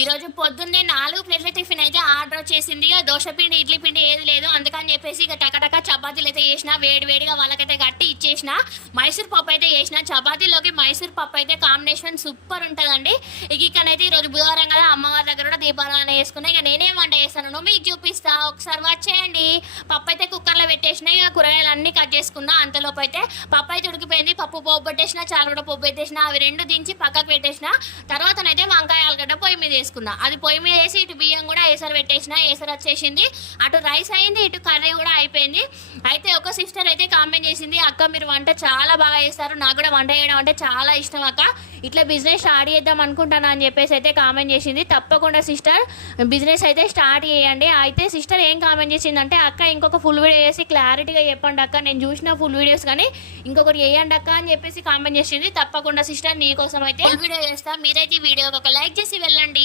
ఈ రోజు పొద్దున్నే 4 ప్లేట్ల టిఫిన్ అయితే ఆర్డర్ చేసింది. దోశ పిండి, ఇడ్లీ పిండి ఏది లేదు. అందుకని చెప్పేసి ఇక టకటక చపాతీలు అయితే చేసిన, వేడి వేడిగా వాళ్ళకైతే గట్టి ఇచ్చేసిన. మైసూర్ పప్పు అయితే చేసిన. చపాతీలోకి మైసూర్ పప్పు అయితే కాంబినేషన్ సూపర్ ఉంటుందండి. ఇక ఇక్కడైతే ఈరోజు బుధవారం కదా, అమ్మవారి దగ్గర కూడా దీపారాధన చేసుకున్నా. ఇక నేనేం వంట చేస్తాను మీకు చూపిస్తా, ఒకసారి వచ్చేయండి. పప్పు అయితే కుక్కర్లో పెట్టేసిన. ఇక కూరగాయలు అన్నీ కట్ చేసుకున్నా. అంతలోపు అయితే పప్పు అయితే ఉడికిపోయింది. పప్పు పోపు పెట్టేసిన, చాలా కూడా పోపు పెట్టేసిన. అవి రెండు దించి పక్కకు పెట్టేసిన. తర్వాతనైతే వంకాయ ఆలుగడ్డ పొయ్యి మీద వేసుకున్నా. అది పొయ్యి మీద వేసి ఇటు బియ్యం కూడా ఏసరు పెట్టేసిన. ఏసరు వచ్చేసింది. అటు రైస్ అయింది, ఇటు కర్రీ కూడా అయిపోయింది. అయితే ఒక సిస్టర్ అయితే కామెంట్ చేసింది, అక్క మీరు వంట చాలా బాగా చేస్తారు, నాకు కూడా వంట చేయడం అంటే చాలా ఇష్టం అక్క, ఇట్లా బిజినెస్ స్టార్ట్ చేద్దాం అనుకుంటాను అని చెప్పేసి అయితే కామెంట్ చేసింది. తప్పకుండా సిస్టర్ బిజినెస్ అయితే స్టార్ట్ చేయండి. అయితే సిస్టర్ ఏం కామెంట్ చేసిందంటే, అక్క ఇంకొక ఫుల్ వీడియో చేసి క్లారిటీగా చెప్పండి అక్క, నేను చూసిన ఫుల్ వీడియోస్ కానీ ఇంకొకటి వేయండి అక్క అని చెప్పేసి కామెంట్ చేసింది. తప్పకుండా సిస్టర్ నీకోసం అయితే ఫుల్ వీడియో చేస్తా. మీరైతే ఈ వీడియోకి ఒక లైక్ చేసి వెళ్ళండి.